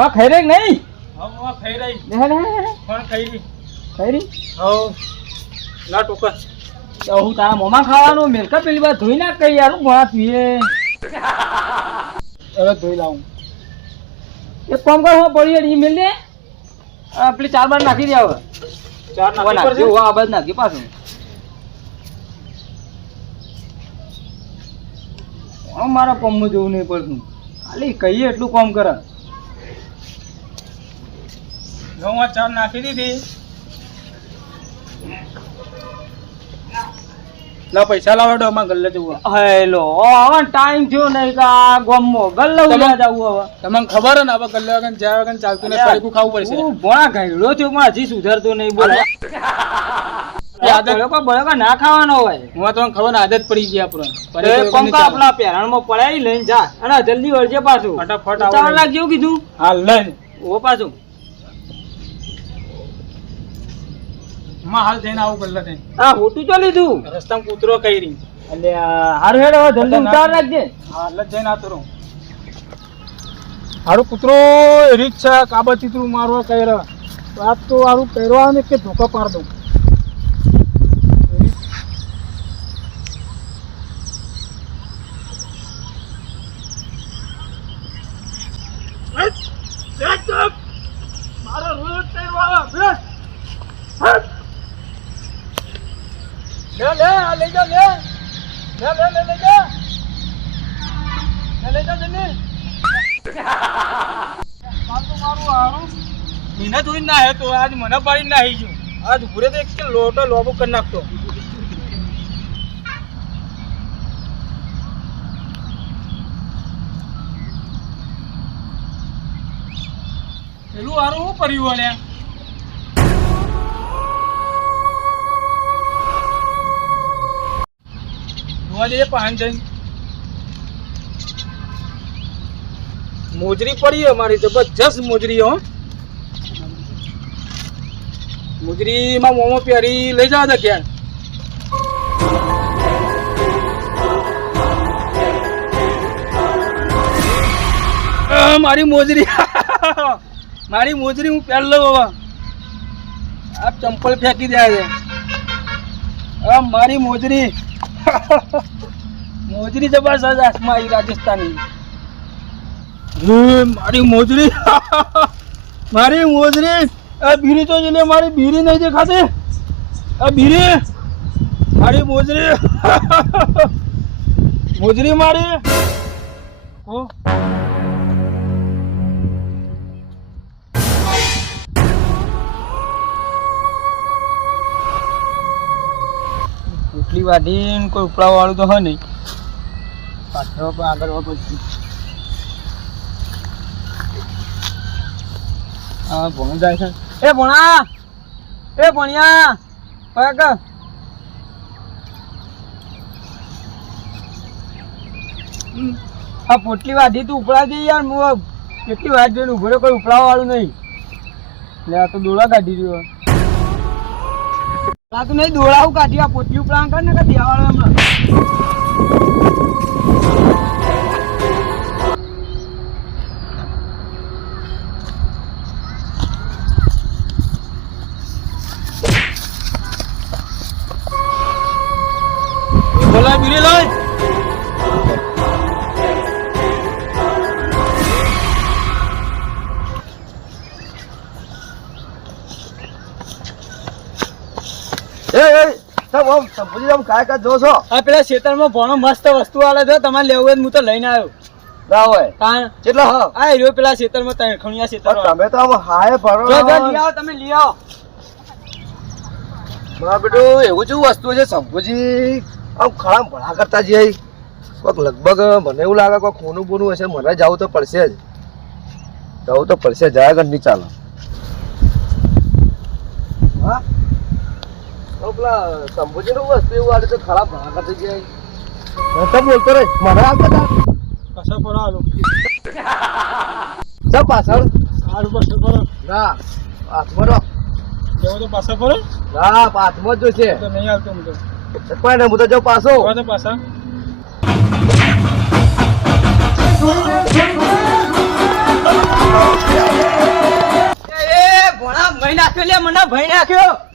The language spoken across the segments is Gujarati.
વાહ ખાઈ રહી નહીં? હા ખાઈ રહી. પણ ખાઈ રહી ખાઈ રહી હવ. ના ટોકા. તો હું તારા મોમાં ખાવાનું મેલકા પેલી વાર ધોઈ નાખ કઈ યાર ભણા પીએ. અરે ધોઈ લાવું. એક કામ કર હું પડી ઈ મેલ દે. પેલી ચાર બાર નાખી દે હવે. ચાર નાખી પડશે? આ બાદ નાખી પાછું. મારા કોમમાં જોવું નહીં પડતું. ખાલી કહીએ એટલું કામ કરે. આ ચાર નાખી દીધી. લા પૈસા લાવો ડો ગલ્લે જવું હેલો હવે ટાઈમ થયો નહીં કે આ ગામમાં ગલ્લો ઉડા જવું હવે. તમને ખબર હે ને હવે ગલ્લે વગર જ્યાં વગર ચાલતું ને પડીકું ખાવું પડશે. હું ભોળા ઘાયડો થયો પણ હજી સુધરતો નહીં બોલે. એ આદત- બળકો બળકો ના ખાવાનો હોય. હું તમને ખબર આદત પડી ગઈ આપણને. પંખા. આપણા પહેરણમાં પડાવી લઈને જા અને જલ્દી વળજે પાછું. ફટાફટ ચાર લાગ્યું કીધું. હા લઈને. ઓ પાછું. માં હાલ જઈને આવું ગલ્લે થઈને હા હોટું તો લીધું રસ્તામાં કૂતરો કઈ રહી એટલે હારું હેડ હવે જલ્દી ઉતાર રાખજે. હા હાલ જઈને આવતો રહું. હારું કૂતરો રીત છે કાબા ચિત્રું મારવા કહી રહ્યા આજ તો હારું પહેરવા ને કે ધોકા પાડ દઉં મારો રોજ પહેરવા લે લે આ લઈ જા લે લે લે લે લઈ જા લે લઈ જા જલ્દી મારું મારું હારું હે, તો આજ મને પાડી નાખી છું આજ ભૂરે તો એક લોટો લોબો કરી નાખતો. પેલું હારું શું કર્યું અલ્યા મોજરી પડી અમારી, જબરજસ્ત મોજરી હો. મોજરીમાં મોમો પહેરી લઈ જાવ ક્યાં આ, મારી મોજરી. મારી મોજરી હું પહેર લઉં હવે. આ ચંપલ ફેંકી દે છે આ મારી મોજરી. મોજરી જબરજસ્ત આસમાં આવી રાજસ્થાની. મારી મોજરી. મારી મોજરી. આ બીરી તો જઈને મારી બીરી નહીં દેખાતી. આ બીરી. મારી મોજરી. મોજરી મારી. ઓ એટલી વાઢીને કોઈ ઉપડા વાળું તો હોય નહીં. પાછળ પણ આગળ પછી હા, ભણું જાય છે. એ ભણા! એ ભણ્યા! પગ આ પોટલી વાઢી તું ઉપડા દે યાર, હું કેટલી વાત જોઈને ઊભો કોઈ ઉપડાવા વાળું નહીં. લે, આ તો દોડા કાઢી રહ્યો. આ તો નહીં, દોડાવું કાઢી, આ પોટલી ઉપડા કર ને, કે દેવાળો હમણાં. તમ સંપૂજી આમ કાય કાય જો છો આ પેલા ખેતરમાં ભણો મસ્ત વસ્તુ આલે છે તમારે લેવું હોય હું તો લઈને આવ્યો. ના હોય. કારણ હ? આ રહ્યો પેલા ખેતરમાં તણ ખણિયા ખેતર તમે તો હાય ભરો. જો જો લઈ આવો તમે લઈ આવો. મારા બેટું એવું જેવું વસ્તુ છે સંપૂજી આમ ખરામ ભણા કરતા કોઈક લગભગ મને એવું લાગે કોઈ ખૂનું બૂનું હશે મને જવું તો પડશે જ. જવું તો પડશે જાય આગળ નહીં ચાલે. હા? તો પેલા વસ્તુ એવું આવે તો ખરાબ ભણા થઈ જાય તો બોલતો રે મને આગળ કશો કરો આલો પાછળ. સારું ના હાથમાં રહો. જેવો તો પાછો કરો ના હાથમાં જ જોશે. તો નહીં આવતો હું તો. કોઈ ને હું તો જાઉં પાછો. હવે તો પાછા. ભઈ નાખ્યો લે મને ભાઈ નાખ્યો.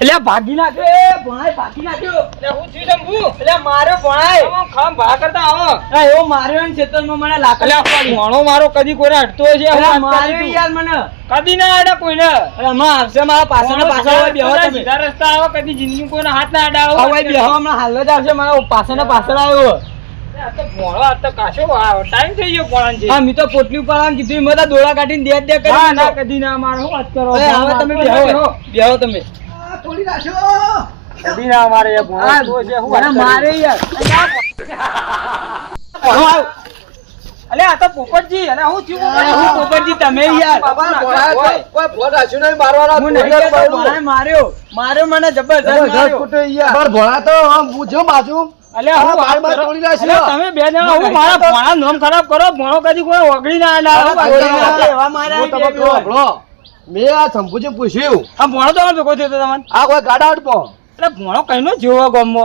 એટલે ભાગી નાખ્યો. એ ભણાય ભાગી નાખ્યો. એટલે હું થયું શંભુ એટલે માર્યો ભણાય. ખામ ભા કરતા આવો. એવો માર્યો ને ખેતરમાં મને લાકડી ભણો મારો કદી કોઈને અડતો છે માર્યો યાર મને. કદી ના અડે કોઈને. હમણાં આવશે મારા પાછળ ને પાછળ બેહો તમે. સીધા રસ્તા આવો કદી જિંદગી કોઈને હાથ ના અડાવો. હા ભાઈ બેહો હમણાં હાલ જ આવશે મારા પાછળ ને પાછળ આવ્યો. પોટલી ઉપર કીધું દોડા કાઢીને દે દે ના કરી ના કદી ના મારે વાત કરો. હવે હવે તમે બેહો. બેહો તમે. કદી ના મારે ભણો તો છે હું અરે મારે યાર. ભણો આવ. અલે આ તો પોપટજી અલે હું થયું અરે હું પોપટજી તમે યાર. બાબા કોઈ કોઈ ફોન રાખ્યું નહીં મારવાનો હું નહીં માર્યો. માર્યો મને જબરજસ્ત માર્યો. પર ભોળા તો હું જો બાજુ. અલે હું બાર બાર કરો? તોડી અલે તમે બે જણા હું મારા ભણા નામ ખરાબ કરો. ભોણો કદી કોઈ ઓગળી ના અડાવો. મેં આ શંભુજી પૂછ્યું. આ ભણો તો ભેગો થયો તમને? આ કોઈ ગાડા અડપો એટલે ભણો કઈનો જેવો ગમો?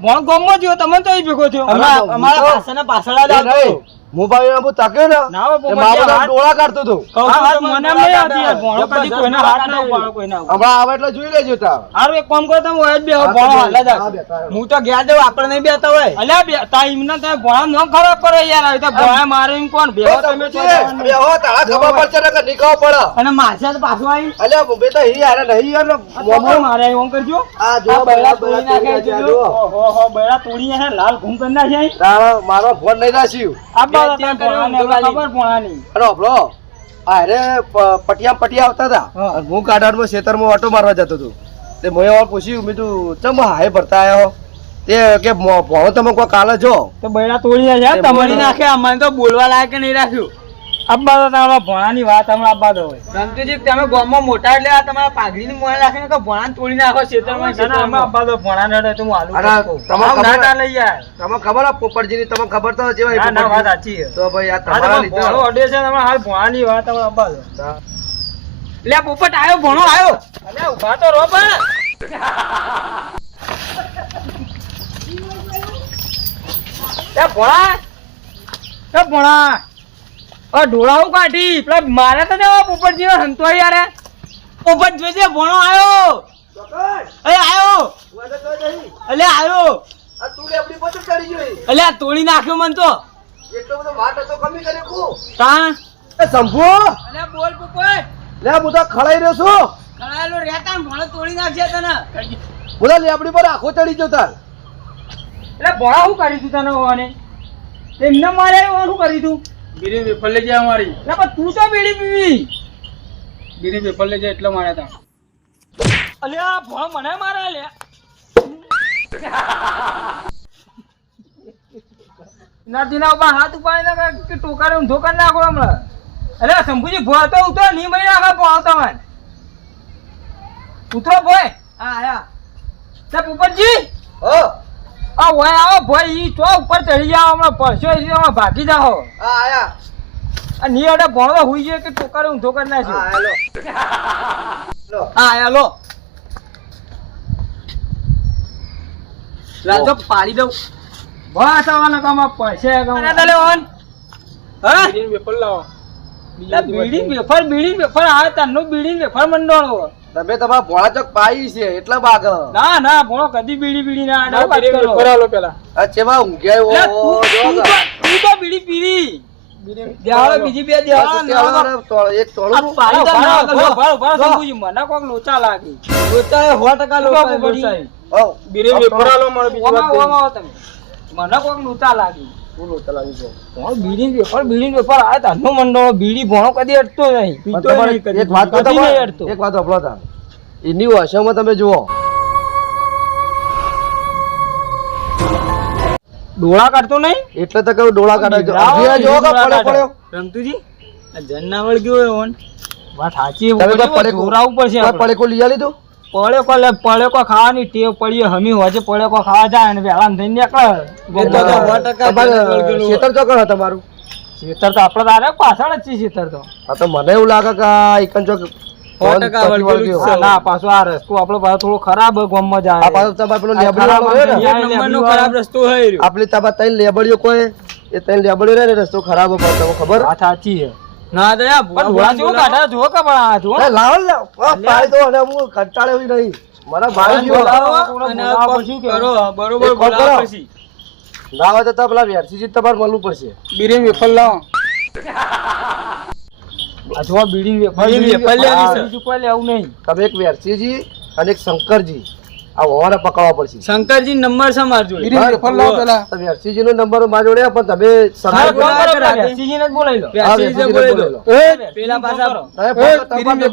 ભણો ગમો જેવો તમને તો ભેગો થયો. અમારા પાછળ એ. નહીં. મોબાઈલમાં હું તાક્યો ને ના મારું ડોળા કાઢતો હતો. કહું આ વાત છું મને એમ નહીં આવતી ભણો કદી કોઈના હાથ ના ઉપાડો, કોઈના હમણાં આવે એટલે જોઈ લેજો તાર. હારું એક કામ કરો તમે ઓય જ બે ભણો હાલે જ હા. હું તો ગયા દઉં આપણે નહીં બેતા હોય. અલ્યા બે તા એમના તમે ભણા ન ખરાબ કરો યાર આવી તો ભણા મારે એમ કોણ? બેહો તમે છો. બેહો, તારા ખબર પડશે ને કે નીકળો પડે. અને માછા તો પાછો આવી અલ્યા બે તો હી હારે નહીં યાર ને મોમો. મારે એમ કરજો. આ જો બૈરા તોડી નાખે જો. ઓહો હો બૈરા તોડી છે લાલ ઘૂમ કરી નાખ્યા અહીં. મારો ફોન નહીં રાખ્યું આ ખબર પટિયા પટિયા આવતા હતા. હા. અને હું ગાર્ડનમાં ખેતરમાં ઓટો મારવા જતો હતો. તે મેં પૂછ્યું મેં તું ચમ હાય ભરતા આવ્યો તે કે ભણો તમે કોઈ કાલે જો. તો તોડી તમારી નાખે અમને તો બોલવા લાયક નહીં રાખ્યું. આબા તો તમારા ભણાની વાત હમણાં અબ્બા તો હોય. રમતુજી તમે ગામમાં મોટા એટલે આ તમારા પાઘડીની મોડા રાખીને કે ભણાને તોડી નાખો ના, આમાં આબા તો ભણા નડે તો હું. તમારે ના ખબર- ચાલે યાર. તમને ખબર આ પોપટજીની તમને ખબર તો છે ભાઈ ના, ના, વાત સાચી તો ભાઈ આ તમારા લીધે. ભણો અડે છે તમારા હમણાં હાલ ભણાની વાત હમણાં અબ્બા તો. લે પોપટ આવ્યો ભણો આવ્યો અલે ઊભા તો રો પણ. એ ભણા. એ આ ઢોળાવું કાઢી. પેલા મારે તો જવા પોપટજી હંતો યાર પોપટ જોઈશે ભણો આવ્યો અરે આવ્યો અલે આવ્યો આ તું લેબડી પર ચડી ગઈ. અલે આ તોડી નાખ્યો મન તો. એટલો બધો વાટ હતો કમી કરે કુ. તાં એ શંભુ. અલે બોલ પોપટ લે હું તો ખડાઈ રહ્યો છું. ખડાયેલો રહેતા ને ભણો તોડી નાખશે તને. તો લેબડી પર આખો ચડી ગયો તાર એટલે ભોળા શું કરી તું તને એમને મારે શું કરી તું બીડી વેફર લઈ જાય અમારી ના પણ તું તો બીડી પીવી? બીડી વેફર લઈ જાય એટલે માર્યા તા અલે આ ભો મને મારે લે નાથી દિના ઉપર હાથ ઉપાડી ના કે ટોકારે ઊંધો કરી નાખો હમણાં. અરે શંભુજી ભો તો ઉતરો નહીં મળી નાખો ભો તમારે ઉતરો ભોય. હા આયા સાહેબ ઉપરજી હો. આ ઓય આવો ભાઈ ઈ ચો ઉપર ચડી જાવ હમણાં પરસો ઈ હમણાં ભાગી જાઓ. આ આયા. આ ની અડે ભણવા હુઈ કે ટોકારે ઊંધો કરી હા નાખ્યો હેલો લો. હા આયા લાજો પાડી દઉં. બસ આવવાના કામમાં પૈસે ઓન. હા? લાવો. બીડી વેફર બીડી વેફર આવે તારનો બીડી વેફર મંડળો. તમે તમારા ભોળા ચોક પાઈ છે એટલા બાગ. ના ના ભોળો કદી બીડી બીડી ના આડે વાત કરો. પેલા. આ ચેવા ઊંઘ્યા ઓ તું તો બીડી પીરી દેવાળો બીજી બે દેવાળો એક તોળો પાડી દે ના આગળ લો. મને કોક લોચા લાગી. લોચા એ સો ટકા લોચા એ, પડી. લોચા એ. હો ઓમાં ઓમાં તમે. મને કોક લોચા લાગી. ભણો બીડી વેફર બીડી વેફર આવે તારનો મંડળો બીડી ભણો કદી અટતો નહીં. પીતો. એક વાત તો નહીં અટતો. એક વાત તાર એની ભાષામાં તમે જુઓ. ડોળા કાઢતો નહીં? એટલે તો કહું ડોળા કાઢે જો પડ્યો પડ્યો? રમતુજી જન્નાવળ ગયો હોય ઓન વાત સાચી પડે જોરાવું પડશે પડે કોઈ લીધું પડે કો લે પડ્યો કો ખાવાની ટેવ પડી હમી હોજે પડ્યો કો ખાવા જાય ને વેળા થઈને નીકળે. એ તો તમારે. ખેતર ખેતર તો આપણે તારે પાછળ જ છે ખેતર તો. હા તો મને એવું લાગે કે આ એકન જ ના, ના પાછો આ રસ્તો આપણો પાછો થોડો ખરાબ ગામમાં જાય. આ પાછો તમારે પેલો આ ખરાબ રસ્તો આપણી તમારે ત્રણ લેબડીઓ કોઈ એ ત્રણ લેબડીઓ રહે રસ્તો ખરાબ પડતો ખબર? સાચી છે. ના દયા પણ ભોળા જેવું કાઢા જો કે પણ આ જુઓ. એ લાવો લાવો. આ દો અને હું કંટાળે હોય નહીં. મારા ભાઈ જો લાવ અને આ પછી કરો. બરોબર. બોલાવો પછી. લાવ તો તમે પેલા વેરસીજી તમારે મળવું પડશે. બીડી વેફર લાવો. અથવા બીડી વેફર વેફર લેવાની છે. બીજું કોઈ લેવું નહીં. તમે એક વેરસીજી અને એક શંકરજી. આ હોવાને પકડવા પડશે. શંકરજી નંબર છે માર જોડે. ફોન લાવો પેલા. તમે વેરસીજી નો નંબર મારા જોડે પણ તમે સરખો બોલાવો. કરો. કરો, બોલાવી લો. હા, બોલાવી લો. એ પેલા પાછા તમે એ, ફોન- બીડી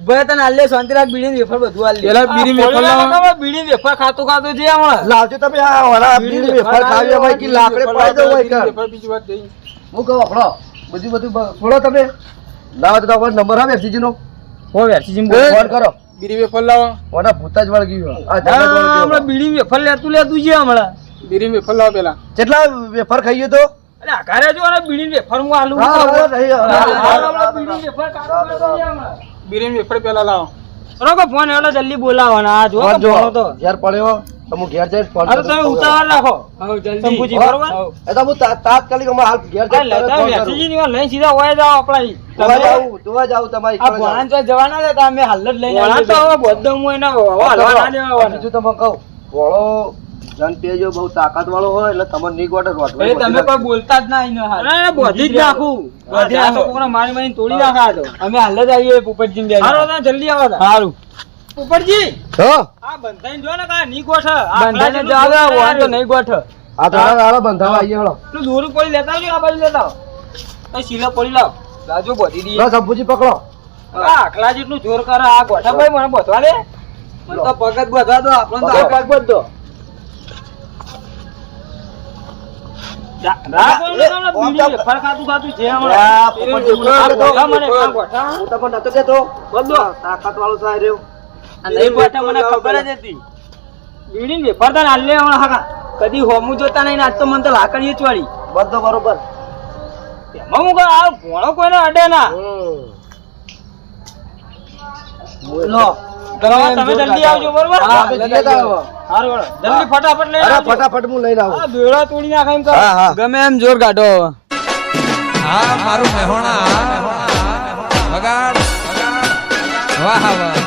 ઊભા તને આલે શાંતિ રાખ બીડી વેફર બધું આલે. પેલા બીડી વેફર લાવો. બીડી વેફર ખાતું ખાતું છે હમણાં. લાવજો તમે આ વાળા બીડી વેફર ખાવી હોય કે લાકડે પાડી દો હોય કે બીજી વાત નહીં. હું કહું આપણો બધું બધું છોડો તમે. ના તો નંબર આવે વેરસીજી નો હો? ફોન કરો. બીડી વેફર લાવો. ઓના ભૂતા જ વળગી ગયો. આ જગત વળગી ગયો. હમણાં બીડી વેફર લેતું લેતું છે હમણાં. બીડી વેફર લાવો પેલા. કેટલા વેફર ખાઈએ તો? અરે આકારે જો ને બીડી વેફર હું આલુ બીડી વેફર પેલા લાવો. બરોબર ફોન એલો જલ્દી બોલાવવાના. આ જો ફોન ફોન તો યાર પડ્યો. તો ઘેર જઈને ફોન અરે તમે ઉતાવળ રાખો. શંભુજી બરોબર? એ તો હું તાત્કાલિક અમારે હાલ ઘેર જઈને ફોન કરું. વેરસીજી ની લઈને સીધા વયા જાઓ આપણા તમે જાઉં, દોવા જાઉં તમારી આ ભણાન તો જવાના જ હતા હાલ જ લઈને ભણાન તો હવે બધું હું એના હલવા ના દેવાના. બીજું તમને કહું ભોળો જન બહુ તાકાત વાળો હોય એટલે તમને નીક વાટે તમે કોઈ બોલતા જ ના આઈને હાલ. અરે બધી જ નાખું. મારી આ તો કોકને મારી તોડી નાખા તો. અમે હાલ જ આવીએ પોપટજી ને. હારું જલ્દી આવો સારું પોપટજી હા? આ બંધાઈ જો ને કા ની ગોઠ? બંધાઈ જો આવે તો નહીં ગોઠ. આ તો આલો બંધાવા આવીએ હળો તું દૂર પડી લેતા આવજો આ બાજુ લેતા આવો. એ શીલો પડી લાવ. લાજો બધી દી. બસ અબુજી પકડો. આ આખલા જેટલું જોર કરે આ ગોઠા. ભાઈ મને બોધવા દે. મને તો પગત જ બોધવા દો આપણને તો આ પગ બધો. તાકાત વાળો સાહેબ રહ્યો આ મને ખબર જ હતી. બીડી ને વેફર તને હમણાં હાકા. કદી હોમું જોતા નહીં આજ તો મને તો લાકડીએ જ વાળી. બધો બરોબર. એમાં હું કહું આ ભોણો કોઈને અડે ના. લો તમે જલ્દી આવજો બરોબર? હા, આપણે જઈએ તાર હવે. હારું હેડો. જલ્દી ફટાફટ લઈને ફટાફટ હું લઈને આવું. બેડા તોડી નાખે એમ. ગમે જોર કાઢો. હા મારું મહેણા વગાડ. વાહ વાહ.